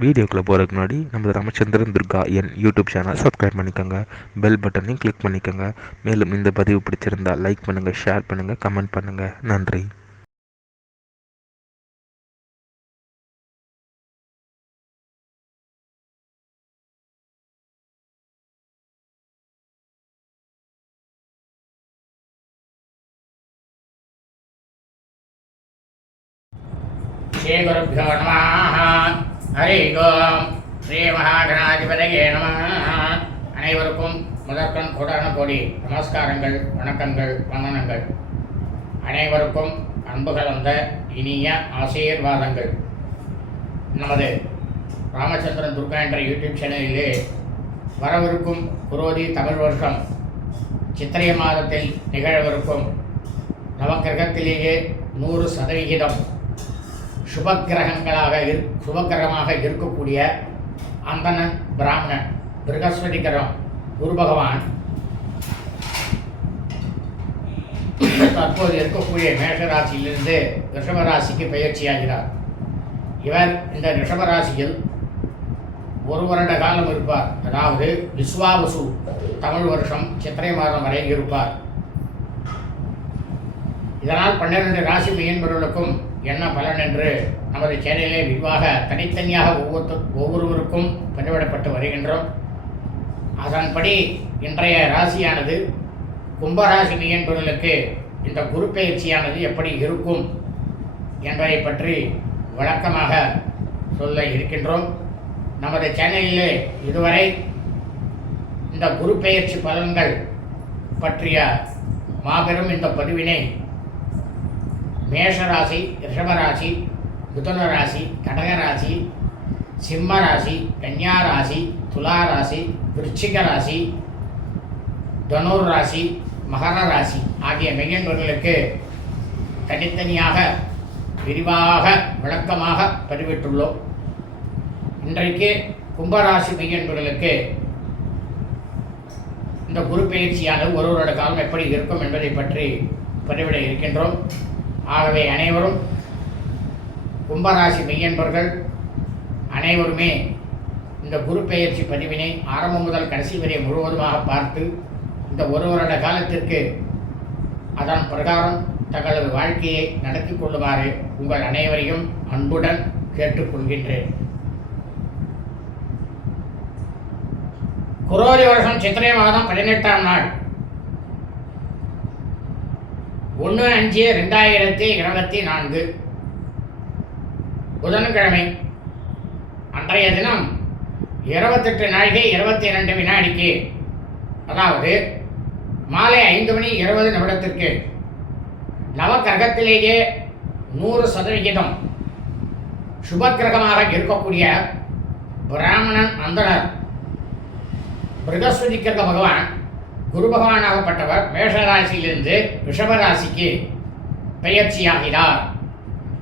வீடியோக்குள்ளே போகிறதுக்கு முன்னாடி நம்ம ராமச்சந்திரன் துர்கா என் யூடியூப் சேனல் சப்ஸ்கிரைப் பண்ணிக்கோங்க, பெல் பட்டனையும் கிளிக் பண்ணிக்கோங்க. மேலும் இந்த பதிவு பிடிச்சிருந்தால் லைக் பண்ணுங்கள், ஷேர் பண்ணுங்கள், கமெண்ட் பண்ணுங்கள். நன்றி. ஸ்ரீ குருப்யோ நமः. ஹரி ஓம். ஸ்ரீ மகாகணாதிபதியே நமः. அனைவருக்கும் முதற்கண் கோடான கோடி நமஸ்காரங்கள், வணக்கங்கள், வந்தனங்கள். அனைவருக்கும் அன்பு கலந்த இனிய ஆசீர்வாதங்கள். நமது ராமச்சந்திரன் துர்கா என்ற யூடியூப் சேனலிலே வரவிருக்கும் குரோதி தமிழ் வருஷம் சித்திரை மாதத்தில் நிகழவிருக்கும் நவக்கிரகத்திலேயே 100% சுபக்கிரகமாக இருக்கக்கூடிய அந்தணன் பிராமணன் பிருகஸ்பதி கிரகம் குரு பகவான் தற்போது இருக்கக்கூடிய மேஷராசியிலிருந்து ரிஷபராசிக்கு பயிற்சியாகிறார். இவர் இந்த ரிஷபராசியில் 1 வருட காலம் இருப்பார். அதாவது விஸ்வாவசு தமிழ் வருஷம் சித்திரை மாதம் வரை இருப்பார். இதனால் 12 ராசி மீன்பவர்களுக்கும் என்ன பலன் என்று நமது சேனலிலே விரிவாக தனித்தனியாக ஒவ்வொருவருக்கும் பதிவிடப்பட்டு வருகின்றோம். அதன்படி இன்றைய ராசியானது கும்பராசி மீன்பவர்களுக்கு இந்த குரு பயிற்சியானது எப்படி இருக்கும் என்பதை பற்றி விளக்கமாக சொல்ல இருக்கின்றோம். நமது சேனலிலே இதுவரை இந்த குரு பயிற்சி பலன்கள் பற்றிய மாபெரும் இந்த பதிவினை மேஷராசி, ரிஷபராசி, மிதுன ராசி, கடகராசி, சிம்ம ராசி, கன்னியா ராசி, துலா ராசி, விருச்சிக ராசி, தனுர் ராசி, மகர ராசி ஆகிய மெய்யன்பர்களுக்கு தனித்தனியாக விரிவாக விளக்கமாக பதிவிட்டுள்ளோம். இன்றைக்கு கும்பராசி மெய்யன்பர்களுக்கு இந்த குரு பயிற்சியானது ஒரு வருட காலம் எப்படி இருக்கும் என்பதை பற்றி பதிவிட இருக்கின்றோம். ஆகவே அனைவரும் கும்பராசி மெய்யன்பர்கள் அனைவருமே இந்த குரு பெயர்ச்சி பதிவினை ஆரம்பம் முதல் கடைசி வரை முழுவதுமாக பார்த்து இந்த ஒரு வருட காலத்திற்கு அதன் பிரகாரம் தங்களது வாழ்க்கையை நடத்தி கொள்ளுமாறு உங்கள் அனைவரையும் அன்புடன் கேட்டுக்கொள்கின்றேன். குரோதி வருஷம் சித்திரை மாதம் 18ஆம் நாள் 1/5/2024 புதன்கிழமை. அன்றைய தினம் 28 நாழிகை 22 வினாடிக்கு, அதாவது மாலை 5:20 நவக்கிரகத்திலேயே 100% சுபக்கிரகமாக இருக்கக்கூடிய பிராமணன் அந்தணர் பிருகஸ்பதி கிரக பகவான் குரு பகவானாகப்பட்டவர் மேஷராசியிலிருந்து ரிஷபராசிக்கு பயிற்சியாகிறார்.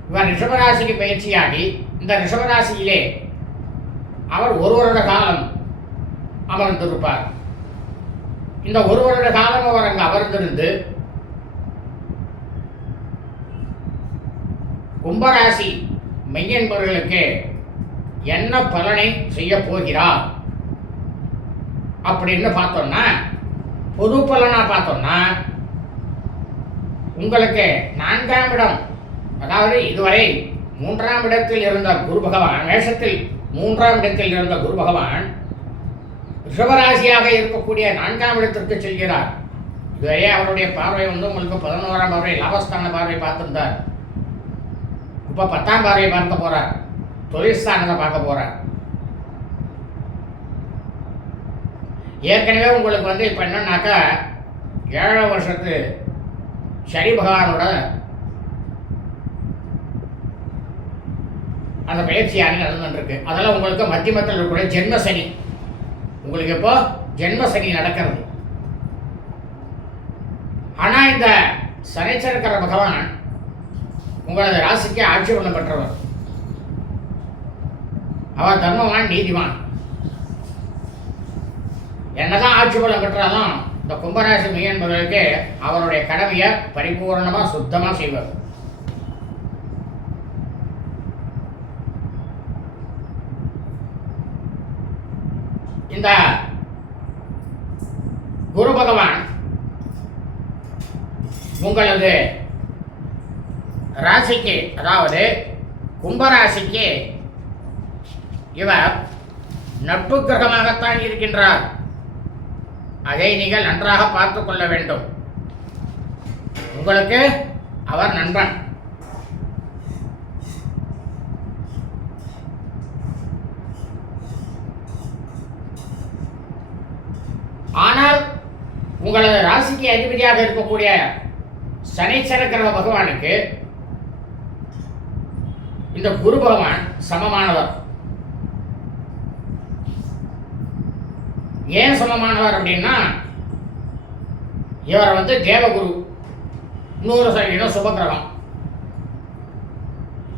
இவர் ரிஷபராசிக்கு பயிற்சியாகி இந்த ரிஷபராசியிலே அவர் 1 வருட காலம் அமர்ந்திருப்பார். இந்த 1 வருட காலம் அவர் அங்கு அமர்ந்திருந்து கும்பராசி மெய்யன்பவர்களுக்கு என்ன பலனை செய்ய போகிறார் அப்படின்னு பார்த்தோம்னா, பொது பலனாக பார்த்தோம்னா உங்களுக்கு 4ஆம் இடம், அதாவது இதுவரை 3ஆம் இடத்தில் இருந்த குரு பகவான், மேஷத்தில் 3ஆம் இடத்தில் இருந்த குரு பகவான் ரிஷபராசியாக இருக்கக்கூடிய 4ஆம் இடத்திற்கு செல்கிறார். இதுவரை அவருடைய பார்வை உங்களுக்கு 11ஆம் பார்வை லாபஸ்தான பார்வை பார்த்திருந்தார். இப்போ 10ஆம் பார்வை பார்க்க போறார், தொழில்ஸ்தானத்தை பார்க்க போறார். ஏற்கனவே உங்களுக்கு இப்போ என்னன்னாக்கா 7ஆம் வருஷத்து சனி பகவானோட அந்த பயிற்சியாக நடந்துருக்கு. அதெல்லாம் உங்களுக்கு மத்தியமத்தில் இருக்கக்கூடிய ஜென்ம சனி, உங்களுக்கு இப்போ ஜென்ம சனி நடக்கிறது. ஆனால் இந்த சனிச்சரக்கிற பகவான் உங்களது ராசிக்கு ஆட்சி பண்ண பெற்றவர். அவர் தர்மவான், நீதிவான். என்னதான் ஆட்சி பலம் பெற்றாலும் இந்த கும்பராசி மெய்யன்பர்களுக்கு அவருடைய கடமையை பரிபூர்ணமாக சுத்தமாக செய்வார். குரு பகவான் உங்களது ராசிக்கு, அதாவது கும்பராசிக்கு இவர் நட்பு கிரகமாகத்தான் இருக்கின்றார். அதை நீங்கள் நன்றாக பார்த்து கொள்ள வேண்டும். உங்களுக்கு அவர் நண்பன். ஆனால் உங்களது ராசிக்கு அதிபதியாக இருக்கக்கூடிய சனீஸ்வர கிரக பகவானுக்கு இந்த குரு பகவான் சமமானவர். ஏன் சமமானவர் அப்படின்னா, இவர் தேவகுரு, 100% சுபகிரகம்.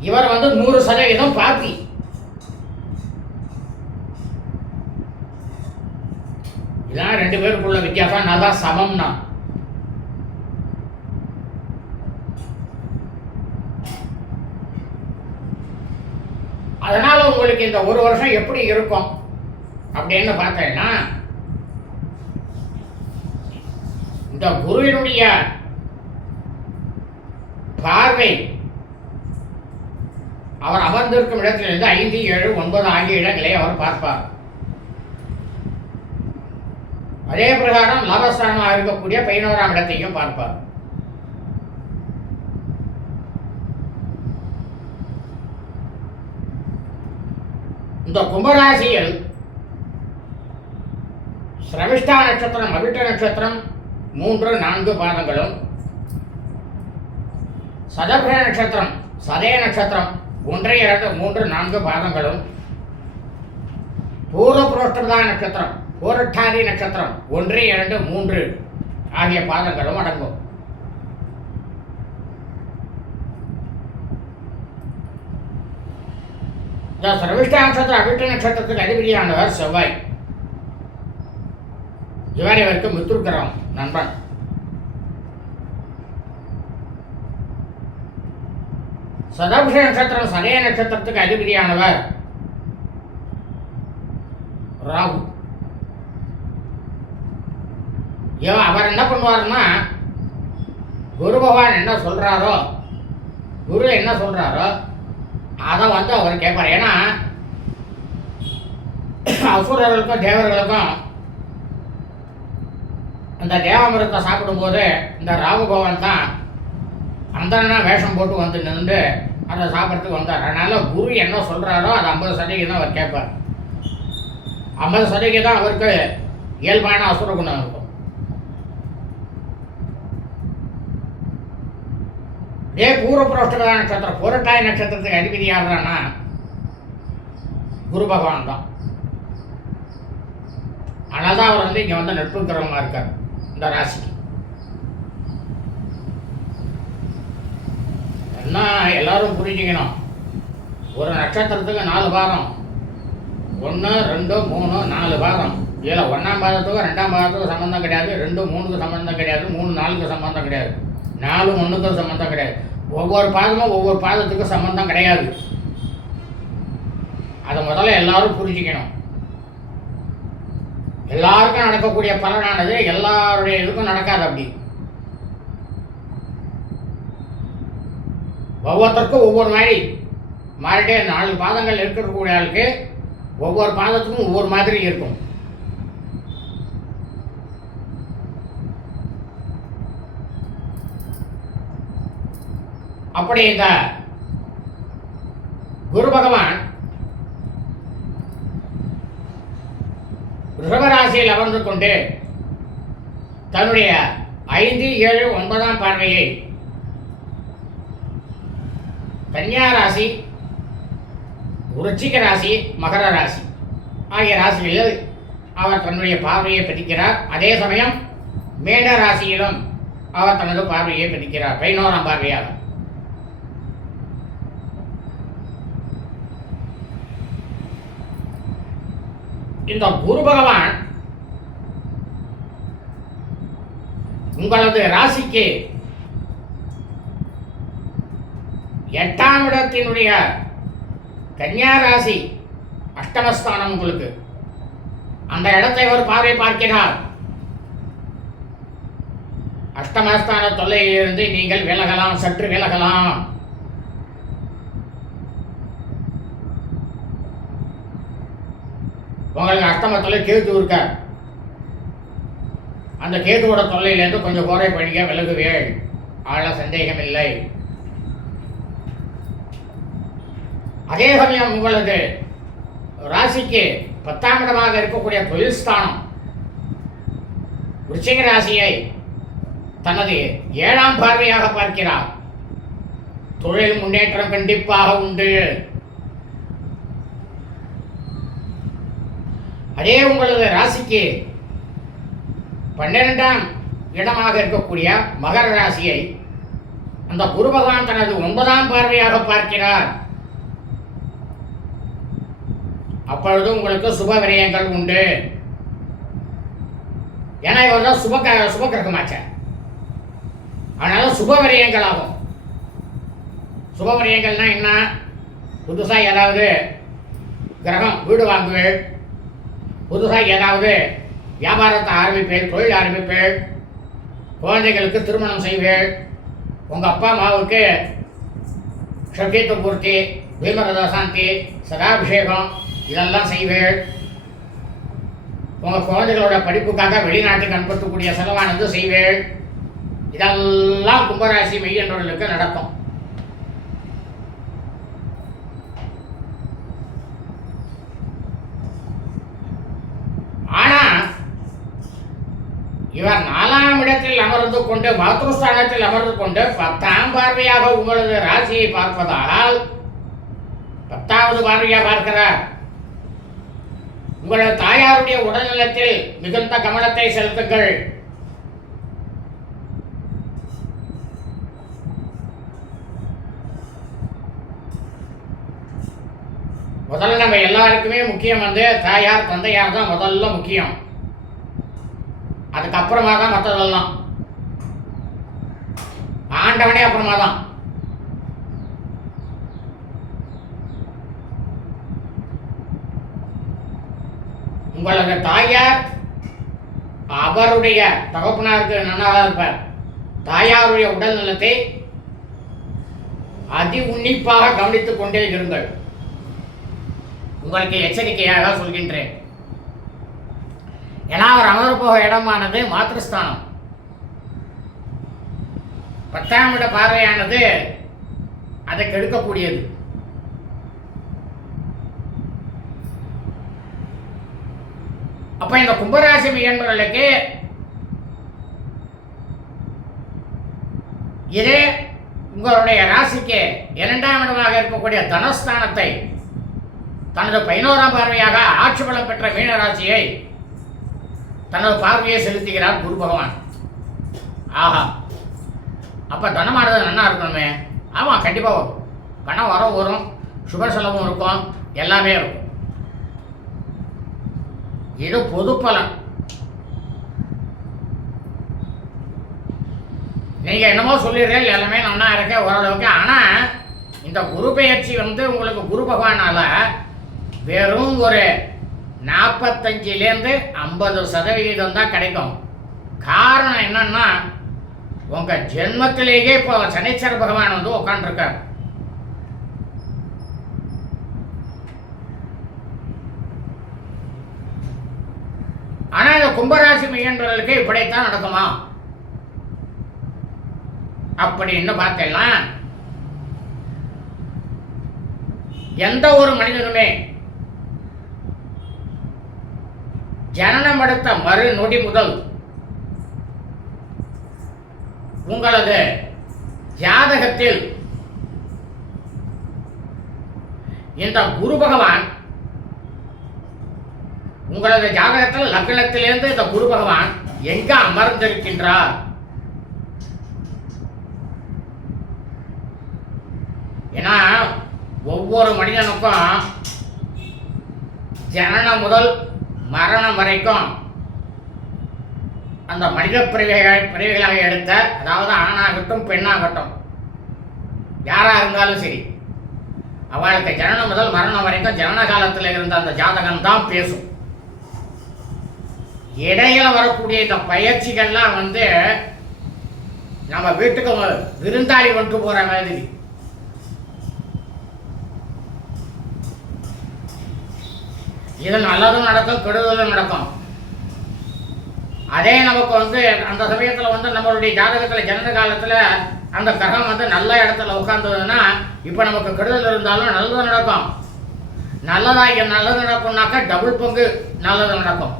இவர் 100% பாப்பி. இதான் ரெண்டு பேருக்குள்ள வித்தியாசம். நல்லா சமம்னா அதனால உங்களுக்கு இந்த ஒரு வருஷம் எப்படி இருக்கும் அப்படின்னு பார்த்தேன்னா, இந்த குருவினுடைய பார்வை அவர் அமர்ந்திருக்கும் இடத்திலிருந்து 5, 7, 9 ஆகிய இடங்களை அவர் பார்ப்பார். அதே பிரகாரம் லாபஸ்தானமாக இருக்கக்கூடிய 11ஆம் இடத்தையும் பார்ப்பார். இந்த கும்பராசியில் சிரவிஷ்டா நட்சத்திரம், அவிட்ட நட்சத்திரம் 3, 4 பாதங்களும், சதபிர நட்சத்திரம், சதய நட்சத்திரம் 1, 2, 3, 4 பாதங்களும், பூர்வபுரோஷ்டதா நட்சத்திரம், பூரட்டாதி நட்சத்திரம் 1, 2, 3 ஆகிய பாதங்களும் அடங்கும். இந்த சிரவிஷ்டா நட்சத்திரம், அவிட்ட நட்சத்திரத்துக்கு அதிபதியானவர் செவ்வாய். இவருக்கு மித்ருக்கிரகம் நண்பன். சதபிஷ நட்சத்திரம், சதய நட்சத்திரத்துக்கு அதிபதியானவர் ராகு. அவர் என்ன பண்ணுவார்னா, குரு பகவான் என்ன சொல்றாரோ, குரு என்ன சொல்றாரோ அதை அவர் கேட்பார். ஏன்னா அசுரர்களுக்கும் தேவர்களுக்கும் அந்த தேவாமிரத்தை சாப்பிடும்போது இந்த ராகு பகவான் தான் அந்தனா வேஷம் போட்டு நின்று அதை சாப்பிட்றதுக்கு வந்தார். அதனால குரு என்ன சொல்றாரோ அது 50% அவர் கேட்பார். 50% அவருக்கு இயல்பான அசுர குணம் இருக்கும். இதே பூர்வபுரோஷ்டதா நட்சத்திரம், புரட்டாதி நட்சத்திரத்துக்கு அதிபதி யாருன்னா குரு பகவான் தான். அதனால தான் அவர் இங்கே நட்பு கிரகமாக இருக்கார் இந்த ராசிக்கு. என்ன எல்லாரும் புரிஞ்சுக்கணும், ஒரு நட்சத்திரத்துக்கு 4 பாதம், 1, 2, 3, 4 பாதம். இதில் 1ஆம் பாதத்துக்கும் 2ஆம் பாதத்துக்கும் சம்மந்தம் கிடையாது, 2, 3க்கு சம்மந்தம் கிடையாது, 3, 4க்கு சம்மந்தம் கிடையாது, 4, 1க்கும் சம்மந்தம் கிடையாது. ஒவ்வொரு பாதமும் ஒவ்வொரு பாதத்துக்கும் சம்மந்தம் கிடையாது. அதை முதல்ல எல்லாரும் புரிஞ்சுக்கணும். எல்லாருக்கும் நடக்கக்கூடிய பலனானது எல்லாருடைய இதுக்கும் நடக்காது. அப்படி ஒவ்வொருத்தருக்கும் ஒவ்வொரு மாதிரி மாறிட்டே 4 பாதங்கள் இருக்கக்கூடிய ஆளுக்கு ஒவ்வொரு பாதத்துக்கும் ஒவ்வொரு மாதிரி இருக்கும். அப்படி இந்த குரு பகவான் ரிஷபராசியில் அமர்ந்து கொண்டு தன்னுடைய 5, 7, 9ஆம் பார்வையை கன்னியா ராசி, விருச்சிக ராசி, மகர ராசி ஆகிய ராசிகளில் அவர் தன்னுடைய பார்வையை பதிக்கிறார். அதே சமயம் மேட ராசியிலும் அவர் தனது பார்வையை பதிக்கிறார் 11ஆம் பார்வையாக. இந்த குரு பகவான் உங்களது ராசிக்கு 8ஆம் இடத்தினுடைய கன்னியா ராசி அஷ்டமஸ்தானம் உங்களுக்கு அந்த இடத்தை ஒரு பார்வை பார்க்கிறார். அஷ்டமஸ்தான தொல்லையிலிருந்து நீங்கள் விலகலாம், சற்று விலகலாம். உங்களுக்கு அஷ்டம தொல்லை கேது இருக்கார். அந்த கேதுவோட தொல்லையிலேருந்து கொஞ்சம் குறை பண்ணிக்க விலகுவேள், ஆள சந்தேகம் இல்லை. அதே சமயம் உங்களது ராசிக்கு 10ஆம் இடமாக இருக்கக்கூடிய தொழில் ஸ்தானம் விருச்சிக ராசியை தனது 7ஆம் பார்வையாக பார்க்கிறார். தொழில் முன்னேற்றம் கண்டிப்பாக உண்டு. அதே உங்களது ராசிக்கு 12ஆம் இடமாக இருக்கக்கூடிய மகர ராசியை அந்த குரு பகவான் தனது 9ஆம் பார்வையாக பார்க்கிறார். அப்பொழுது உங்களுக்கு சுப விரயங்கள் உண்டு. ஏன்னா இவர் தான் சுபகிரகமாச்ச, அதனால சுப விரயங்கள் ஆகும். சுப விரயங்கள்னா என்ன? புதுசாக ஏதாவது கிரகம் வீடு வாங்குவேள், புதுசாக ஏதாவது வியாபாரத்தை ஆரம்பிப்பேள், தொழில் ஆரம்பிப்பேள், குழந்தைகளுக்கு திருமணம் செய்வேள், உங்கள் அப்பா அம்மாவுக்கு ஷட்கீர்த்த பூர்த்தி, பீமரத சாந்தி, சதாபிஷேகம் இதெல்லாம் செய்வேள். உங்கள் குழந்தைகளோட படிப்புக்காக வெளிநாட்டுக்கு அனுப்பக்கூடிய செலவானது செய்வேள். இதெல்லாம் கும்பராசி மெய்யன்றவர்களுக்கு நடக்கும். ஆனா இவர் 4ஆம் இடத்தில் அமர்ந்து கொண்டு மாத்ருஸ்தானத்தில் அமர்ந்து கொண்டு 10ஆம் பார்வையாக உங்களது ராசியை பார்ப்பதால் 10வது பார்வையாக பார்க்கிறார். உங்களது தாயாருடைய உடல்நலத்தில் மிகுந்த கவனத்தை செலுத்துங்கள். முதல்ல நம்ம எல்லாருக்குமே முக்கியம் தாயார் தந்தையார் தான் முதல்ல முக்கியம். அதுக்கப்புறமா தான் மற்றதெல்லாம், ஆண்டவனே அப்புறமா தான். உங்களது தாயார் அவருடைய தகப்பனாருக்கு நன்னாக இருப்பார். தாயாருடைய உடல் நலத்தை அதி உன்னிப்பாக கவனித்துக் கொண்டே இருங்கள். உங்களுக்கு எச்சரிக்கையாக சொல்கின்றேன். ஏன்னா அவர் அமரப்போக இடமானது மாத்ருஸ்தானம். 10ஆம் இட பார்வையானது அதை கெடுக்கக்கூடியது. அப்ப இந்த கும்பராசி என்பவர்களுக்கு இதே உங்களுடைய ராசிக்கு 2ஆம் இடமாக இருக்கக்கூடிய தனஸ்தானத்தை தனது 11ஆம் பார்வையாக ஆட்சி பலம் பெற்ற மீனராசியை தனது பார்வையை செலுத்துகிறார் குரு பகவான். ஆஹா, அப்ப தனமானது நல்லா இருக்கணுமே. ஆமா, கண்டிப்பா வரும். பணம் வரும், சுப செலவும் இருக்கும், எல்லாமே இருக்கும். இது பொது பலன். நீங்க என்னமோ சொல்லிடுறீங்க, எல்லாமே நல்லா இருக்க ஓரளவுக்கு. ஆனா இந்த குரு பெயர்ச்சி உங்களுக்கு குரு பகவானால வெறும் ஒரு 45லேருந்து 50% தான் கிடைக்கும். காரணம் என்னன்னா, உங்க ஜென்மத்திலேயே இப்போ சனீஸ்வர பகவான் உட்காந்துருக்கார். ஆனா இந்த கும்பராசி மையன்றவர்களுக்கு இப்படித்தான் நடக்குமா அப்படின்னு பார்த்தெல்லாம், எந்த ஒரு மனிதனுமே ஜனனம் எடுத்த மறு நொடி முதல் உங்களது ஜாதகத்தில் இந்த குரு பகவான் உங்களது ஜாதகத்தில் லக்னத்திலிருந்து இந்த குரு பகவான் எங்க அமர்ந்திருக்கின்றார், ஏன்னா ஒவ்வொரு மனிதனுக்கும் ஜனனம் முதல் மரணம் வரைக்கும் அந்த மனித பிரிவுகளாக எடுத்த, அதாவது ஆணாகட்டும் பெண்ணாகட்டும் யாராக இருந்தாலும் சரி, அவளுக்கு ஜனனம் முதல் மரணம் வரைக்கும் ஜனன காலத்தில் இருந்த அந்த ஜாதகம் தான் பேசும். இடையில வரக்கூடிய இந்த பயிற்சிகள்லாம் நம்ம வீட்டுக்கு விருந்தாளி கொண்டு போற மாதிரி. இது நல்லதும் நடக்கும், கெடுதலும் நடக்கும். அதே நமக்கு அந்த சமயத்தில் நம்மளுடைய ஜாதகத்தில் ஜனன காலத்தில் அந்த கிரகம் நல்ல இடத்துல உட்கார்ந்ததுன்னா இப்போ நமக்கு கெடுதல் இருந்தாலும் நல்லது நடக்கும். நல்லது நடக்கும்னாக்கா டபுள் பங்கு நல்லது நடக்கும்.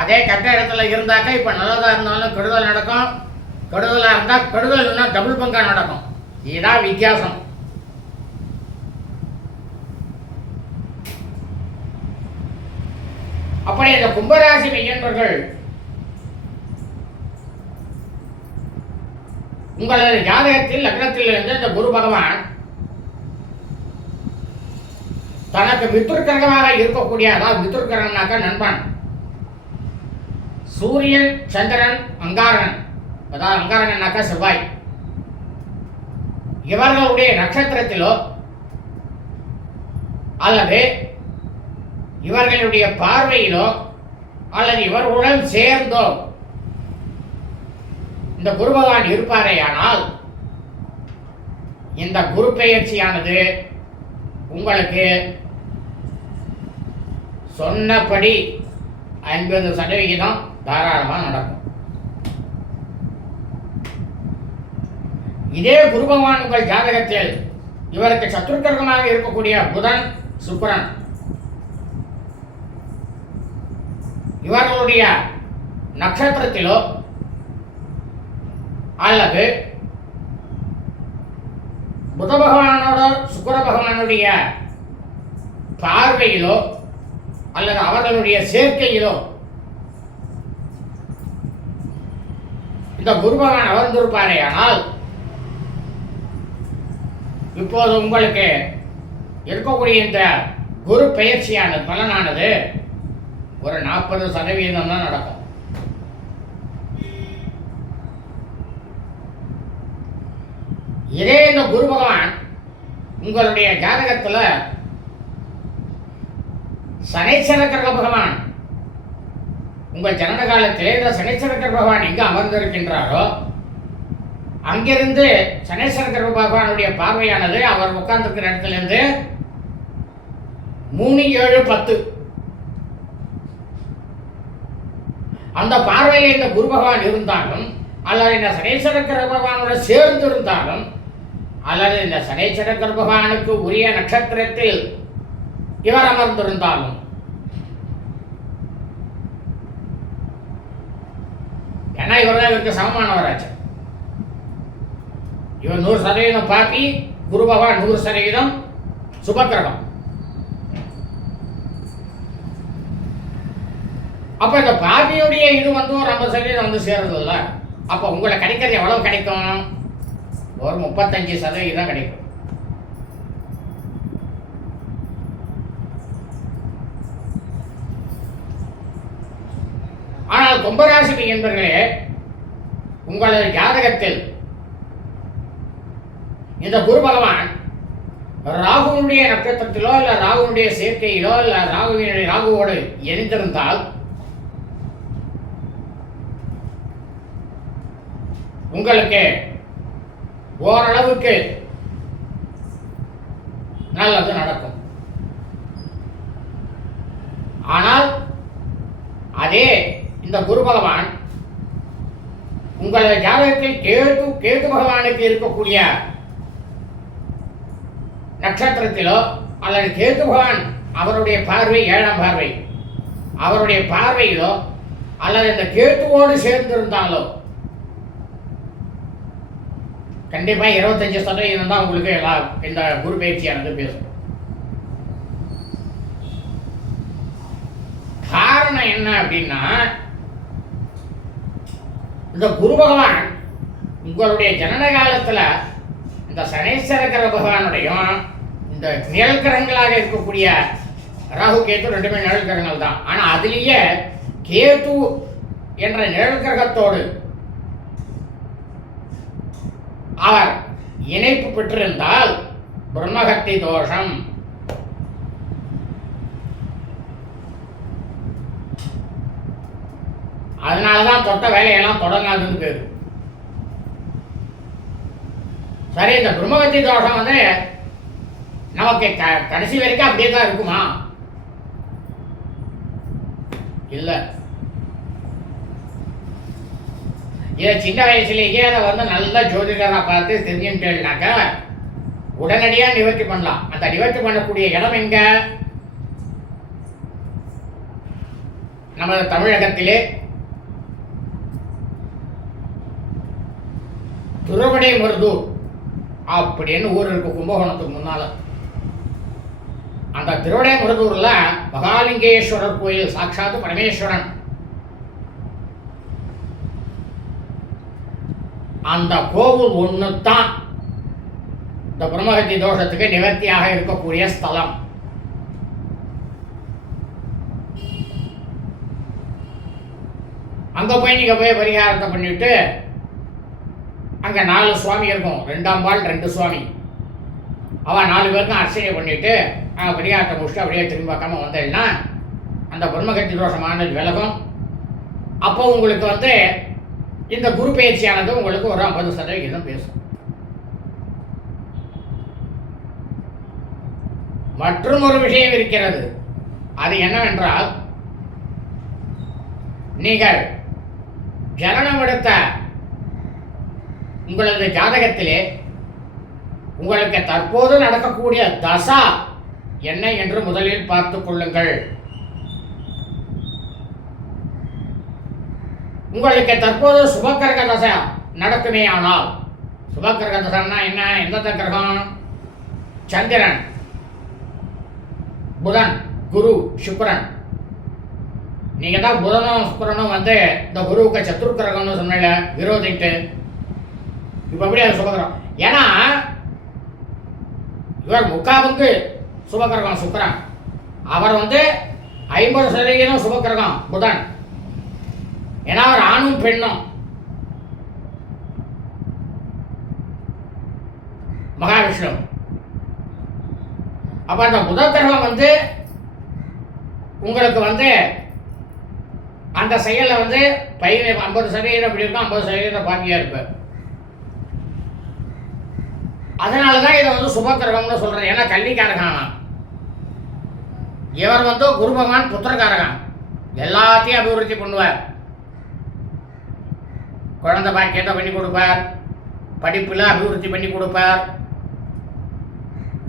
அதே கெட்ட இடத்துல இருந்தாக்கா இப்போ நல்லதாக இருந்தாலும் கெடுதல் நடக்கும், கெடுதலாக இருந்தால் கெடுதல்னா டபுள் பங்காக நடக்கும். இதுதான் வித்தியாசம். அப்படி இந்த கும்பராசி மெய்யன்பர்கள் உங்களது ஜாதகத்தில் லக்னத்தில் இருந்து இந்த குரு பகவான் தனக்கு மித்ருக்கிரகமாக இருக்கக்கூடிய, அதாவது மித்ருக்கிரகம்னாக்க நண்பன், சூரியன், சந்திரன், அங்காரன், அதாவது அங்காரனாக்க செவ்வாய், இவர்களுடைய நட்சத்திரத்திலோ அல்லது இவர்களுடைய பார்வையிலோ அல்லது இவர்களுடன் சேர்ந்தோ இந்த குரு பகவான் இருப்பாரேயானால் இந்த குரு பெயர்ச்சியானது உங்களுக்கு சொன்னபடி 50% தாராளமாக நடக்கும். இதே குரு பகவான் உங்கள் ஜாதகத்தில் இவருக்கு சத்துருக்கிரகமாக இருக்கக்கூடிய புதன், சுக்கிரன், இவர்களுடைய நட்சத்திரத்திலோ அல்லது புத பகவானோட சுக்கிர பகவானுடைய பார்வையிலோ அல்லது அவர்களுடைய சேர்க்கையிலோ இந்த குரு பகவான் அமர்ந்திருப்பாரே, ஆனால் இப்போது உங்களுக்கு இருக்கக்கூடிய இந்த குரு பெயர்ச்சியானது பலனானது ஒரு 40% தான் நடக்கும். இதே இந்த குரு பகவான் உங்களுடைய ஜாதகத்தில் சனீஸ்வர கிரக பகவான் உங்கள் ஜனன காலத்திலே இந்த சனீஸ்வர கிரக பகவான் எங்க அமர்ந்திருக்கின்றாரோ அங்கிருந்து சனீஸ்வர கிரக பகவானுடைய பார்வையானது அவர் உட்கார்ந்திருக்கிற இடத்திலிருந்து 3, 7, 10 அந்த பார்வையில் இந்த குரு பகவான் இருந்தாலும் அல்லது இந்த சனீஸ்வர கிரக பகவானோட சேர்ந்து இருந்தாலும் அல்லது இந்த சனீஸ்வர கிரக பகவானுக்கு உரிய நட்சத்திரத்தில் இவர் அமர்ந்திருந்தாலும் ஏன்னா இவர் தான் இவருக்கு சமமானவராச்சு. இவர் 100% பாப்பி, குரு பகவான் 100% சுபக்கிரகம். அப்ப இந்த பாபியுடைய இது ஒரு 50% சேருது இல்ல, அப்ப உங்களுக்கு கிடைக்கிறது எவ்வளவு கிடைக்கும்? ஒரு 35% கிடைக்கும். ஆனால் கும்பராசி என்பவர்களே, உங்களது ஜாதகத்தில் இந்த குரு பகவான் ராகுனுடைய நட்சத்திரத்திலோ இல்ல ராகுனுடைய சேர்க்கையிலோ இல்ல ராகுவோடு இணைந்திருந்தால் உங்களுக்கு ஓரளவுக்கு நல்லது நடக்கும். ஆனால் அதே இந்த குரு பகவான் உங்களது ஜாதகத்தில் கேது பகவானுக்கு இருக்கக்கூடிய நட்சத்திரத்திலோ அல்லது கேது பகவான் அவருடைய பார்வை 7ஆம் பார்வை, அவருடைய பார்வையிலோ அல்லது இந்த கேத்துவோடு சேர்ந்திருந்தாலோ கண்டிப்பா 25% தான் உங்களுக்கு இந்த குரு பயிற்சியானது பேசும். காரணம் என்ன அப்படின்னா, இந்த குரு பகவான் உங்களுடைய ஜனன காலத்துல இந்த சனீஸ்வர கிரக பகவானுடையும் இந்த நிழல் கிரகங்களாக இருக்கக்கூடிய ராகு கேது 2மே நிழல் கிரகங்கள் தான். ஆனா அதுலேயே கேது என்ற நிழல் கிரகத்தோடு அவர் இணைப்பு பெற்றிருந்தால் பிரம்மகத்தி தோஷம். அதனாலதான் தொட்ட வேலையெல்லாம் தொடங்காதுன்னு பேரு. சரி, இந்த பிரம்மகத்தி தோஷம் வந்து நமக்கு கடைசி வரைக்கும் அப்படியே தான் இருக்குமா? இல்ல. இதை சின்ன வயசுலேயே அதை வந்து நல்ல ஜோதிடரை பார்த்து தெரிஞ்சுட்டேன்னாக்க உடனடியாக நிவர்த்தி பண்ணலாம். அந்த நிவர்த்தி பண்ணக்கூடிய இடம் எங்க? நமது தமிழகத்திலே திருவிடைமருதூர் அப்படின்னு ஊர் இருக்கு, கும்பகோணத்துக்கு முன்னால. அந்த திருவிடைமருதூர்ல மகாலிங்கேஸ்வரர் கோயில், சாட்சாத்து பரமேஸ்வரன். அந்த கோவில் ஒன்று தான் இந்த பிரம்மஹத்தி தோஷத்துக்கு நிவர்த்தியாக இருக்கக்கூடிய ஸ்தலம். அங்க போய் நீங்க போய் பரிகாரத்தை பண்ணிட்டு, அங்க 4 சுவாமி இருக்கும், 2 அம்பாள் 2 சுவாமி. அவன் 4 பேருக்கும் அர்ச்சனை பண்ணிட்டு பரிகாரத்தை முடிச்சுட்டு அப்படியே திரும்பி பார்க்காம வந்தேன்னா அந்த பிரம்மகத்தி தோஷமானது விலகும். அப்போ உங்களுக்கு வந்து இந்த குரு பயிற்சியானது உங்களுக்கு ஒரு 50% பேசும். மற்றும் ஒரு விஷயம் இருக்கிறது. அது என்னவென்றால், நீங்கள் ஜனனம் எடுத்த உங்களது ஜாதகத்திலே உங்களுக்கு தற்போது நடக்கக்கூடிய தசா என்ன என்று முதலில் பார்த்துக் கொள்ளுங்கள். உங்களுக்கு தற்போது சுபக்கிரக தசை நடக்குமே ஆனால், சுபக்கிரக தசைன்னா என்ன? எந்த கிரகம்? சந்திரன், புதன், குரு, சுக்கிரன். நீங்க தான் புதனும் சுக்கிரனும் வந்து இந்த குருவுக்கு சத்துருக்கிரகம்னு சொன்ன விரோதிட்டு. இப்ப எப்படி அது சுபகிரகம்? ஏன்னா இவர் முக்காவுக்கு சுபகிரகம் சுக்கிரன், அவர் வந்து 50% சுபகிரகம் புதன். ஏன்னா அவர் ஆணும் பெண்ணும். மகாவிஷ்ணு. அப்ப அந்த புத கிரகம் வந்து உங்களுக்கு வந்து அந்த செயலில் வந்து 50% அப்படி இருக்கும், 50% பாக்கியா இருப்பார். அதனாலதான் இதை வந்து சுபக்கிரகம்னு சொல்றேன். ஏன்னா கல்விக்காரகான இவர் வந்து குரு பகவான் புத்திரகாரகன், எல்லாத்தையும் அபிவிருத்தி பண்ணுவார். குழந்தை பாக்கியத்தை பண்ணி கொடுப்பார், படிப்புல அபிவிருத்தி பண்ணி கொடுப்பார்,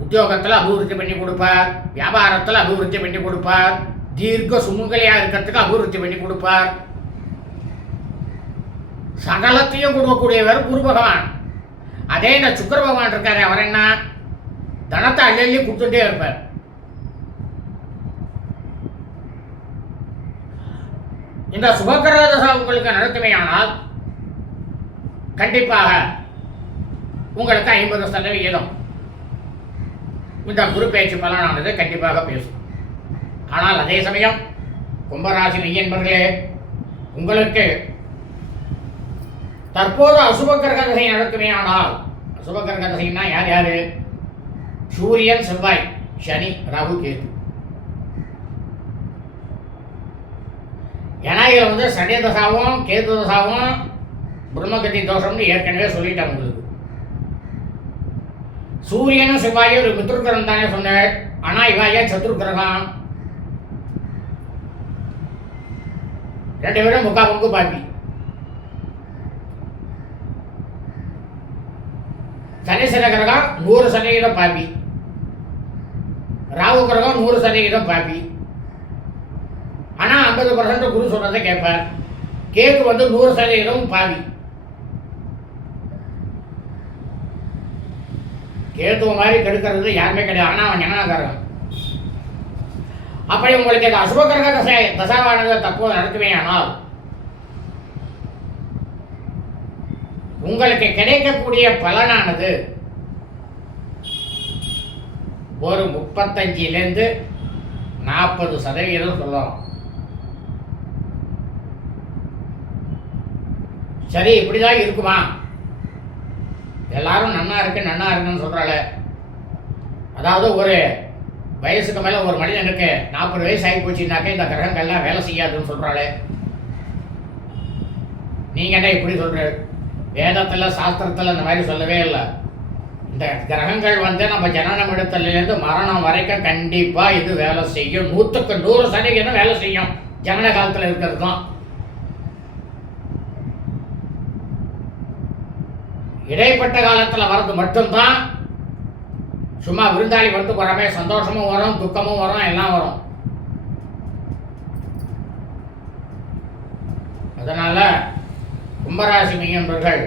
உத்தியோகத்தில் அபிவிருத்தி பண்ணி கொடுப்பார், வியாபாரத்தில் அபிவிருத்தி பண்ணி கொடுப்பார், தீர்க்க சுமங்கலியா இருக்கிறதுக்கு அபிவிருத்தி பண்ணி கொடுப்பார். சகலத்தையும் கொடுக்கக்கூடியவர் குரு பகவான். அதே இந்த சுக்கிர பகவான் இருக்காரு, அவர் என்ன தனத்தை அள்ளி கொடுத்துட்டே இருப்பார். இந்த சுபக்கிரக தசை உங்களுக்கு நடக்குமே ஆனால் கண்டிப்பாக உங்களுக்கு 50% இந்த குரு பேச்சு பலனானது கண்டிப்பாக பேசும். ஆனால் அதே சமயம் கும்பராசி மெய்யன்பர்களே, உங்களுக்கு தற்போது அசுப கிரக தசை நடக்குமே ஆனால், அசுப கிரக தசைன்னா யார் யாரு? சூரியன், செவ்வாய், சனி, ராகு, கேது. ஏன்னா இதில் வந்து சனி தசாவும் கேது தசாவும் பிரம்மகத்தி தோஷம்னு ஏற்கனவே சொல்லிட்டேன் உங்களுக்கு. சூரியனும் செவ்வாயும் ஒரு மித்ருக்கிரகம் தானே சொன்னார். ஆனா இவாய சத்ருக்கிரகம். 2 பேரும் முக்கா பங்கு பாப்பி. சனீஸ்வர கிரகம் 100% பாப்பி, ராகு கிரகம் 100% பாப்பி. ஆனா 50% குரு சொல்றதை கேட்பார். கேது வந்து 100% பாவி. கேதுவ மாதிரி கெடுக்கிறது யாருமே கிடையாது. ஆனா அவன் ஞானகாரன். அப்படி உங்களுக்கு இந்த அசுப கிரக தசாவானது தற்போது நடக்குமே ஆனால் உங்களுக்கு கிடைக்கக்கூடிய பலனானது ஒரு 35% 40% சொல்லலாம். சரி, இப்படிதான் இருக்குமா? எல்லாரும் நன்னா இருக்குன்னு சொல்றாள். அதாவது ஒரு வயசுக்கு மேல ஒரு மனிதனுக்கு 40 வயசு ஆகி போச்சுனாக்க இந்த கிரகங்கள்லாம் வேலை செய்யாதுன்னு சொல்றாள். நீங்க என்ன இப்படி சொல்ற? வேதத்துல சாஸ்திரத்துல அந்த மாதிரி சொல்லவே இல்லை. இந்த கிரகங்கள் வந்து நம்ம ஜனனம் இடத்துலேருந்து மரணம் வரைக்கும் கண்டிப்பாக இது வேலை செய்யும். 100% வேலை செய்யும். ஜனன காலத்தில் இருக்கிறது தான். இடைப்பட்ட காலத்தில் வர்றது மட்டும்தான் சும்மா விருந்தாளி வந்து போகிறமே, சந்தோஷமும் வரும், துக்கமும் வரும், எல்லாம் வரும். அதனால கும்பராசி மெய்யன்பர்கள்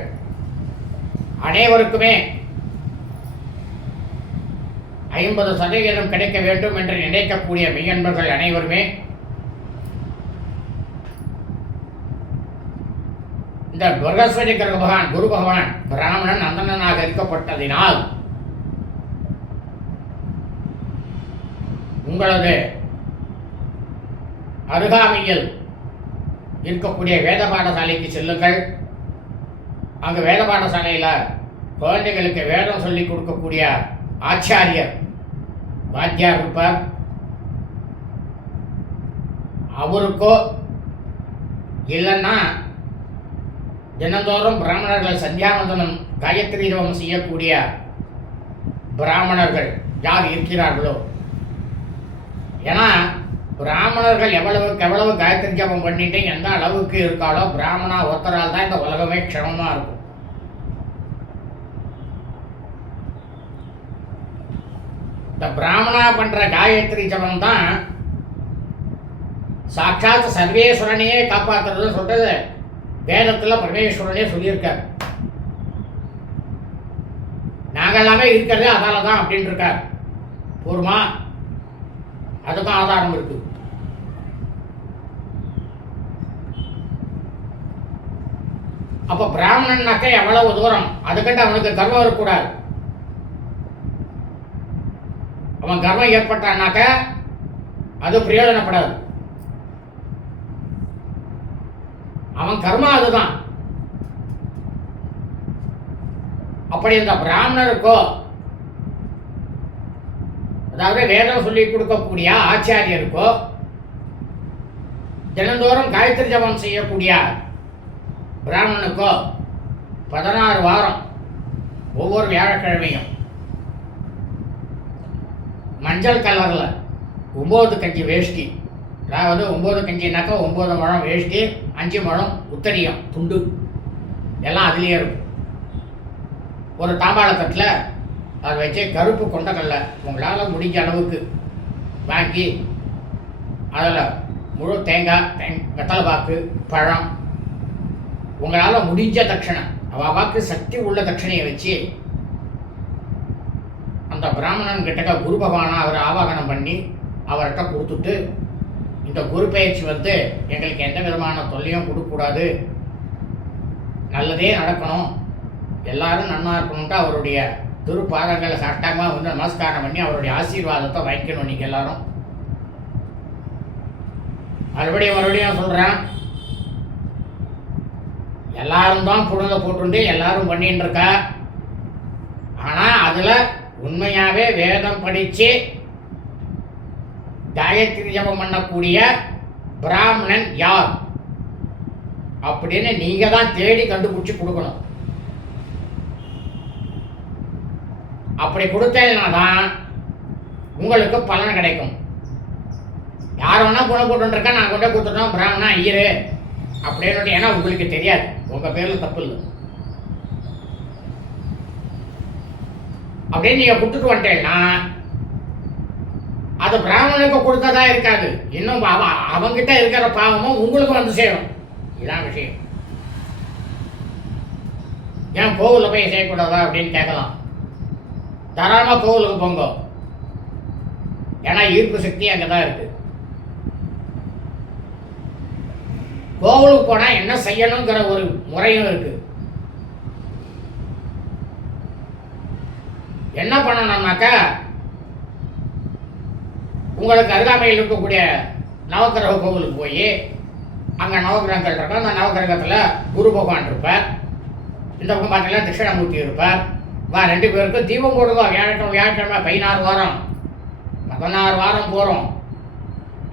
அனைவருக்குமே 50% கிடைக்க வேண்டும் என்று நினைக்கக்கூடிய மெய்யன்பர்கள் அனைவருமே இந்த பிரகஸ்பதி கிரக பகவான், குரு பகவான் பிராமணன் அந்தணனாக இருக்கப்பட்டதினால் உங்களது அருகாமையில் இருக்கக்கூடிய வேத பாடசாலைக்கு செல்லுங்கள். அங்கு வேத பாடசாலையில் குழந்தைகளுக்கு வேதம் சொல்லிக் கொடுக்கக்கூடிய ஆச்சாரியர் வாத்தியார் இருப்பார். அவருக்கோ இல்லைன்னா தினந்தோறும் பிராமணர்கள் சந்தியாவந்தனம் காயத்ரி ஜபம் செய்யக்கூடிய பிராமணர்கள் யார் இருக்கிறார்களோ, ஏன்னா பிராமணர்கள் எவ்வளவுக்கு எவ்வளவு காயத்ரி ஜபம் பண்ணிட்டு எந்த அளவுக்கு இருக்காளோ பிராமணா ஒருத்தரால் தான் இந்த உலகமே க்ஷமமா இருக்கும். இந்த பிராமணா பண்ற காயத்ரி ஜபம் தான் சாட்சாத் சர்வேஸ்வரனையே காப்பாற்றுறதுன்னு சொல்றது வேதத்துல பரமேஸ்வரனே சொல்லியிருக்கார். நாங்கள் எல்லாமே இருக்கிறது அதால தான் அப்படின்னு இருக்கார். பூர்வமா அதுக்கும் ஆதாரம் இருக்கு. அப்ப பிராமணன்னாக்க எவ்வளவு தூரம், அதுக்கிட்ட அவனுக்கு கர்வம் இருக்கக்கூடாது. அவன் கர்வம் ஏற்பட்டான்னாக்க அது பிரயோஜனப்படாது. அவன் கர்மா அதுதான். அப்படி இந்த பிராமணருக்கோ, அதாவது வேதம் சொல்லி கொடுக்கக்கூடிய ஆச்சாரியருக்கோ, தினந்தோறும் காயத்ரி ஜபம் செய்யக்கூடிய பிராமணனுக்கோ 16 வாரம் ஒவ்வொரு வியாழக்கிழமையும் மஞ்சள் கலரில் 9 கஞ்சி வேஷ்டி, அதாவது 9 கஞ்சினாக்கா 9 முழம் வேஷ்டி, 5 முழம் உத்தரியம் துண்டு எல்லாம் அதுலேயே இருக்கும். ஒரு தாம்பாளத்தட்டில் அதை வச்சு கருப்பு கொண்டக்கடலை உங்களால் முடிஞ்ச அளவுக்கு வாங்கி அதில் முழு தேங்காய், வெத்தலை பாக்கு, பழம், உங்களால் முடிஞ்ச தட்சணை, அவாக்கு சக்தி உள்ள தட்சணையை வச்சு அந்த பிராமணன் கிட்டக்க குரு பகவானை அவர் ஆவாகனம் பண்ணி அவர்கிட்ட கொடுத்துட்டு, இந்த குரு பயிற்சி வந்து எங்களுக்கு எந்த விதமான தொல்லையும் கொடுக்கக்கூடாது, நல்லதே நடக்கணும், எல்லாரும் நன்னா இருக்கணும்ட்டு அவருடைய திருப்பாதங்களை சட்டமாக வந்து நமஸ்காரம் பண்ணி அவருடைய ஆசீர்வாதத்தை வாங்கிக்கணும். நீங்கள் எல்லாரும் மறுபடியும் சொல்கிறேன், எல்லாரும் தான் புடுங்க போட்டுண்டு எல்லாரும் பண்ணிட்டு இருக்கா. ஆனால் அதில் உண்மையாகவே வேதம் படித்து காயத்ரி ஜபம் பண்ணக்கூடிய பிராமணன் யார் அப்படின்னு நீங்கள் தான் தேடி கண்டுபிடிச்சி கொடுக்கணும். அப்படி கொடுத்தேன்னா தான் உங்களுக்கு பலன் கிடைக்கும். யார் வேணா புண போட்டுருக்கா, நான் கொண்டே கொடுத்துட்டோம் பிராமணா ஐயரு அப்படின்னு, ஏன்னா உங்களுக்கு தெரியாது, உங்கள் பேரில் தப்பு இல்லை. அப்படின்னு நீங்கள் கொடுத்துட்டு வந்துட்டேன்னா அது பிராமணனுக்கு கொடுத்ததா இருக்காது, இன்னும் அவங்கிட்ட இருக்கிற பாவமும் உங்களுக்கு வந்து சேரும். இதான் விஷயம். ஏன் கோவிலில் போய் செய்யக்கூடாதா அப்படின்னு கேட்கலாம். தாராளமாக கோவிலுக்கு போங்க, ஏன்னா ஈர்ப்பு சக்தி அங்கே தான் இருக்கு. கோவிலுக்கு போனால் என்ன செய்யணுங்கிற ஒரு முறையும் இருக்கு. என்ன பண்ணணும்னாக்கா, உங்களுக்கு அருகாமையில் இருக்கக்கூடிய நவக்கிரக கோவிலுக்கு போய் அங்கே நவக்கிரகங்கள் இருக்கும். அந்த நவக்கிரகத்தில் குரு பகவான் இருப்பார், இந்த பக்கம் பார்த்தீங்கன்னா தட்சிணாமூர்த்தி இருப்பார். 2 பேருக்கும் தீபம் போடுங்க. வியாழக்கிழமை 16 வாரம் 16 வாரம் போகிறோம்.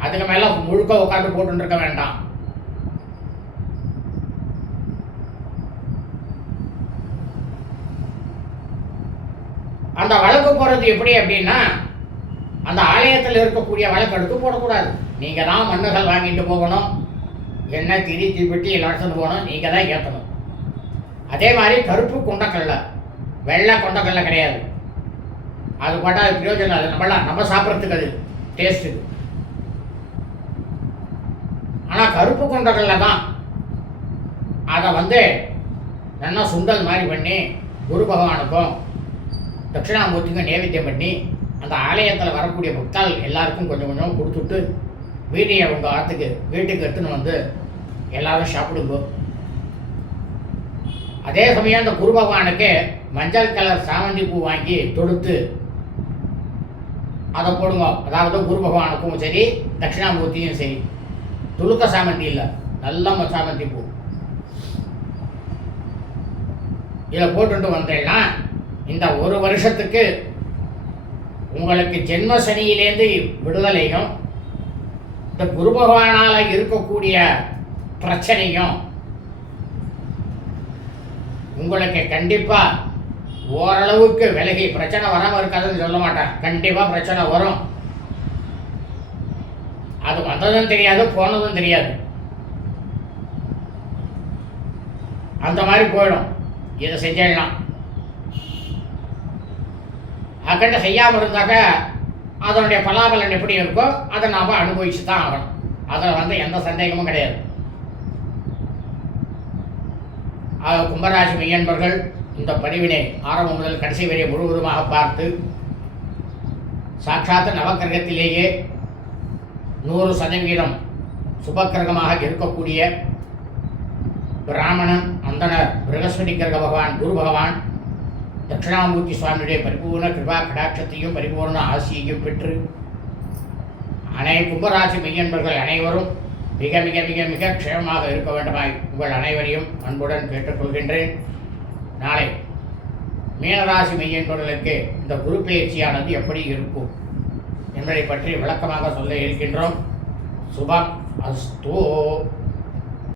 அதுக்கு மேலே முழுக்க உட்காந்து போட்டுருக்க வேண்டாம். அந்த வழக்கு போடுறது எப்படி அப்படின்னா, அந்த ஆலயத்தில் இருக்கக்கூடிய வழக்கு எடுத்து போடக்கூடாது. நீங்கள் தான் மண்ணுகள் வாங்கிட்டு போகணும், எண்ணெய் திரி தீப்பெட்டி எல்லாம் எடுத்துன்னு போகணும், நீங்கள் தான் ஏற்றணும். அதே மாதிரி கருப்பு கொண்டக்கடலை, வெள்ளை கொண்டக்கடலை கிடையாது. அது போட்டால் அது பிரயோஜனம். அது நம்ம சாப்பிட்றதுக்கு அது டேஸ்ட்டுக்கு. ஆனால் கருப்பு கொண்டக்கடலை தான் அதை நல்லா சுண்டல் மாதிரி பண்ணி குரு பகவானுக்கும் தட்சிணாமூர்த்திக்கும் நைவேத்தியம் பண்ணி அந்த ஆலயத்தில் வரக்கூடிய பக்தால் எல்லாருக்கும் கொஞ்சம் கொஞ்சம் கொடுத்துட்டு வீட்டையை உங்கள் வீட்டுக்கு எடுத்துன்னு வந்து எல்லாரும் சாப்பிடுங்க. அதே சமயம் அந்த குரு பகவானுக்கு மஞ்சள் கலர் சாமந்தி பூ வாங்கி தொடுத்து அதை போடுங்க. அதாவது குரு பகவானுக்கும் சரி தட்சிணாமூர்த்தியும் சரி, துளுக்க சாமந்தி இல்லை, நல்ல சாமந்தி பூ இதில் போட்டுட்டு வந்தேன்னா இந்த ஒரு வருஷத்துக்கு உங்களுக்கு ஜென்ம சனியிலேருந்து விடுதலையும் இந்த குரு பகவானால் இருக்கக்கூடிய பிரச்சனையும் உங்களுக்கு கண்டிப்பாக ஓரளவுக்கு விலகி, பிரச்சனை வராமல் இருக்காதுன்னு சொல்ல மாட்டேன், கண்டிப்பாக பிரச்சனை வரும். அது வந்ததும் தெரியாது, போனதும் தெரியாது, அந்த மாதிரி போயிடும். இதை செஞ்சிடலாம். அக்கண்ட செய்யாமல் இருந்தாக்க அதனுடைய பலாபலன் எப்படி இருக்கோ அதை நாம் அனுபவிச்சு தான் ஆகணும். அதில் எந்த சந்தேகமும் கிடையாது. கும்பராசி மெய்யன்பர்கள் இந்த பதிவினை ஆரம்பம் முதல் கடைசி வரை முழுவதுமாக பார்த்து சாட்சாத் நவக்கிரகத்திலேயே 100% சுபக்கிரகமாக இருக்கக்கூடிய பிராமணன், அந்தனர், பிரகஸ்பதி கிரக பகவான், குரு பகவான், தட்சிணாமூர்த்தி சுவாமியுடைய பரிபூர்ண கிருபா கடாட்சத்தையும் பரிபூர்ண ஆசியையும் பெற்று கும்பராசி மெய்யன்பர்கள் அனைவரும் மிக மிக மிக மிக க்ஷேமமாக இருக்க வேண்டுமாய் உங்கள் அனைவரையும் அன்புடன் கேட்டுக்கொள்கின்றேன். நாளை மீனராசி மெய்யன்பர்களுக்கு இந்த குரு பயிற்சியானது எப்படி இருக்கும் என்பதை பற்றி விளக்கமாக சொல்ல இருக்கின்றோம். சுபம் அஸ்து.